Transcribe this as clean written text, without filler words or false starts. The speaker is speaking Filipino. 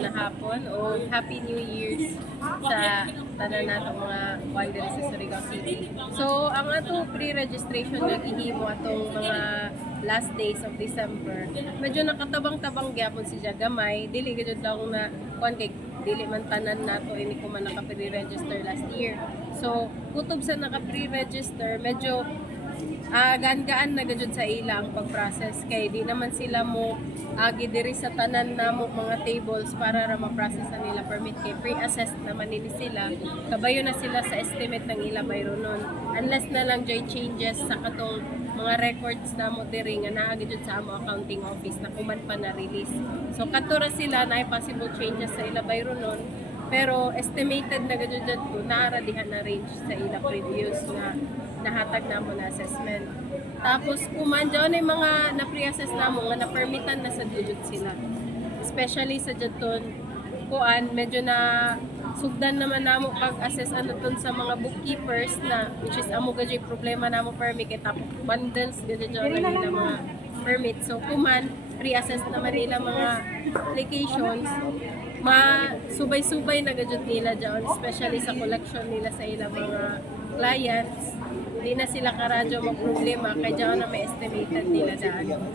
na hapon o Happy New Year's sa tanan nato mga kuan diri sa Surigao City. So ang ato pre-registration nga gihimo atong mga last days of December, medyo nakatabang-tabang gyapon si gamay, dili gud lang na kuan kay dili man tanan nato ini ko man naka-pre-register last year. So kutob sa naka-pre-register, medyo gaan-gaan na gajud sa ilang pag-process kay di naman sila mo agi diri sa tanan namo mga tables para ra ma-process na nila permit kay pre-assessed naman nini sila, kabayo na sila sa estimate ng ila mayroon nun, unless na lang joy changes sa katong mga records namo diri nga naa gajud sa amo accounting office na kuman pa na release. So katura sila na possible changes sa ila mayroon nun, pero estimated na gajud to naara diha na range sa ila previous nga nahatag namo na assessment. Tapos kuman dyan ay mga na-pre-assess namo nga na-permitan na sa jud sila. Especially sa jadton kuan medyo na sugdan naman namo pag-assess ano ton sa mga bookkeepers na which is amo gajud problema namo permit kay tapos bundles gajud dyan na nila mga permit. So kuman pre-assess naman nila mga applications, subay-subay na gajud nila dyan, especially sa collection nila sa ilang mga clients. Di na sila karadyo mag-problema kay dyan na may estimated nila daan yung